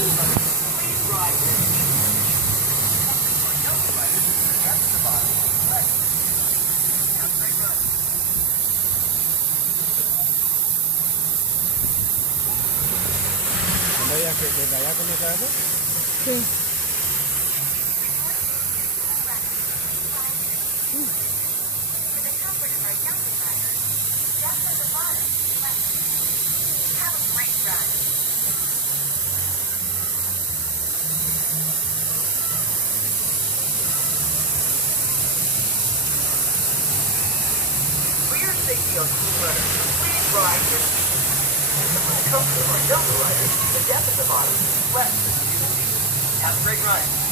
Please ride here. Yellow riders, step to the bottom. Left. Have a great ride. ¿Desde allá comienza eso? Sí. For the comfort of our younger riders, steps at the bottom. Left. Have a great ride. For your safety on Cool Runner, please ride your seat. For the comfort of our younger riders, the deck at the bottom is left. Have a great ride.